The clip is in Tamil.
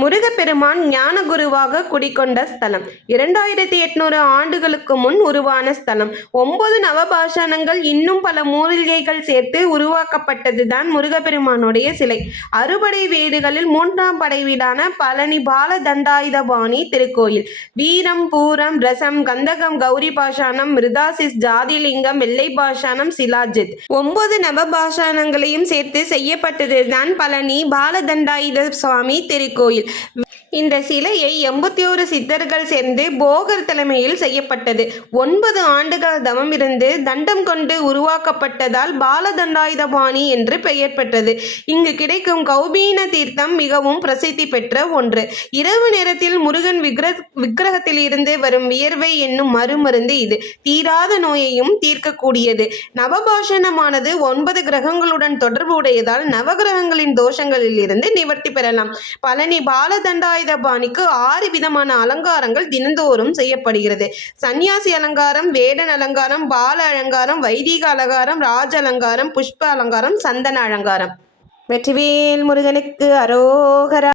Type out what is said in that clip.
முருகப்பெருமான் ஞான குருவாக குடிகொண்ட ஸ்தலம். 2800 ஆண்டுகளுக்கு முன் உருவான ஸ்தலம். 9 நவபாஷாணங்கள் இன்னும் பல மூலிகைகள் சேர்த்து உருவாக்கப்பட்டதுதான் முருகப்பெருமானுடைய சிலை. அறுபடை வீடுகளில் 3ஆம் படை வீடான பழனி பால தண்டாயுதபாணி திருக்கோயில். வீரம், பூரம், ரசம், கந்தகம், கௌரி பாஷாணம், மிருதாசிஸ், ஜாதிலிங்கம், வெள்ளை பாஷாணம், சிலாஜித் 9 நவபாஷாணங்களையும் சேர்த்து செய்யப்பட்டதுதான் பழனி பாலதண்டாயுத சுவாமி திருக்கோயில். இந்த சிலையை 81 சித்தர்கள் சேர்ந்து போகர் தலைமையில் செய்யப்பட்டது. 9 ஆண்டுகள் தவம் இருந்து தண்டம் கொண்டு உருவாக்கப்பட்டதால் பாலதண்டாயுதபாணி என்று பெயர் பெற்றது. இங்கு கிடைக்கும் கௌபீன தீர்த்தம் மிகவும் பிரசித்தி பெற்ற ஒன்று. இரவு நேரத்தில் முருகன் விக்கிரகத்தில் இருந்து வரும் வியர்வை என்னும் மருமருந்து இது. தீராத நோயையும் தீர்க்கக்கூடியது. நவபாஷணமானது 9 கிரகங்களுடன் தொடர்பு உடையதால் நவகிரகங்களின் தோஷங்களில் இருந்து நிவர்த்தி பெறலாம். பழனி பாலதண்டாயுதபாணிக்கு 6 விதமான அலங்காரங்கள் தினந்தோறும் செய்யப்படுகிறது. சன்னியாசி அலங்காரம், வேடன் அலங்காரம், பால அலங்காரம், வைதீக அலங்காரம், ராஜ அலங்காரம், புஷ்ப அலங்காரம், சந்தன அலங்காரம். வெற்றிவேல் முருகனுக்கு அரோகரா.